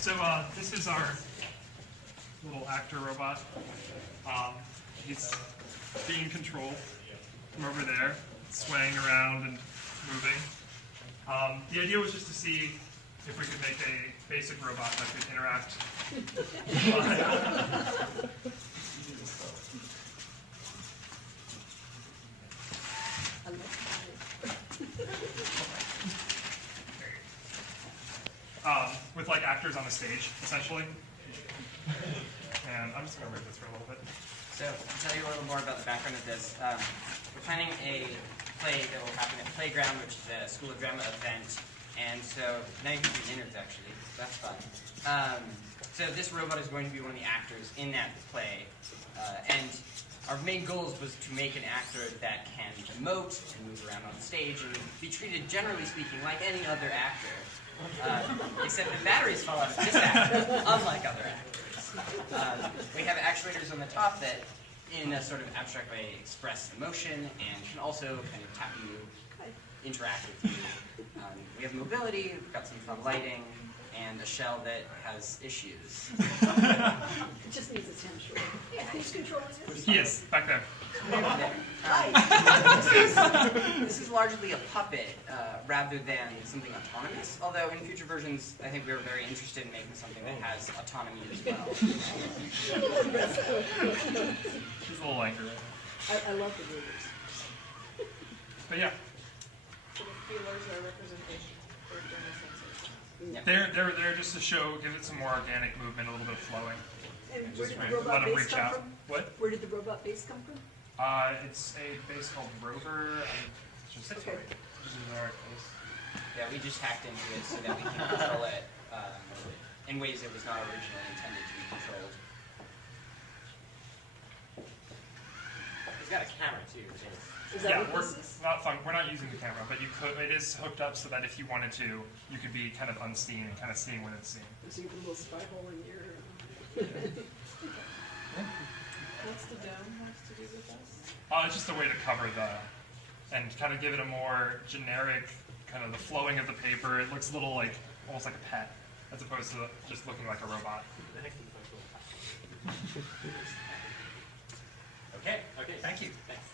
So this is our little actor robot. He's being controlled from over there, swaying around and moving. The idea was just to see if we could make a basic robot that could interact. With like actors on the stage, essentially. And I'm just going to read this for a little bit. So to tell you a little more about the background of this, we're planning a play that will happen at Playground, which is a School of Drama event. And so, now you can do innards actually, that's fun. So this robot is going to be one of the actors in that play. And our main goals was to make an actor that can emote and move around on stage and be treated, generally speaking, like any other actor. Except the batteries fall out of this actor, unlike other actors. We have actuators on the top that, in a sort of abstract way, express emotion and can also kind of tap you, interact with you. We have mobility, we've got some fun lighting, and a shell that has issues. It just needs its hand short. Yeah, who's controlling it? He is, back there. This is largely a puppet rather than something autonomous, although in future versions I think we were very interested in making something that has autonomy as well. He's a little angry. I love the movers. But yeah. So the feelers are representation for general sensation. Yeah. They're just to show, give it some more organic movement, a little bit of flowing. And where Just did let the robot him base reach come out. from? What? Where did the robot base come from? It's a base called Rover. It's just Okay. just a generic base. Yeah, we just hacked into it so that we can control it in ways it was not originally intended to be controlled. He's got a camera too. Is that Yeah, what we're this is? we're not using the camera, but you could. It is hooked up so that if you wanted to, you could be kind of unseen and kind of seeing when it's seen. So you put a little spy hole in your... What's the dome has to do with us? It's just a way to cover and kind of give it a more generic, kind of the flowing of the paper. It looks a little like, almost like a pet, as opposed to just looking like a robot. Okay. Thank you. Thanks.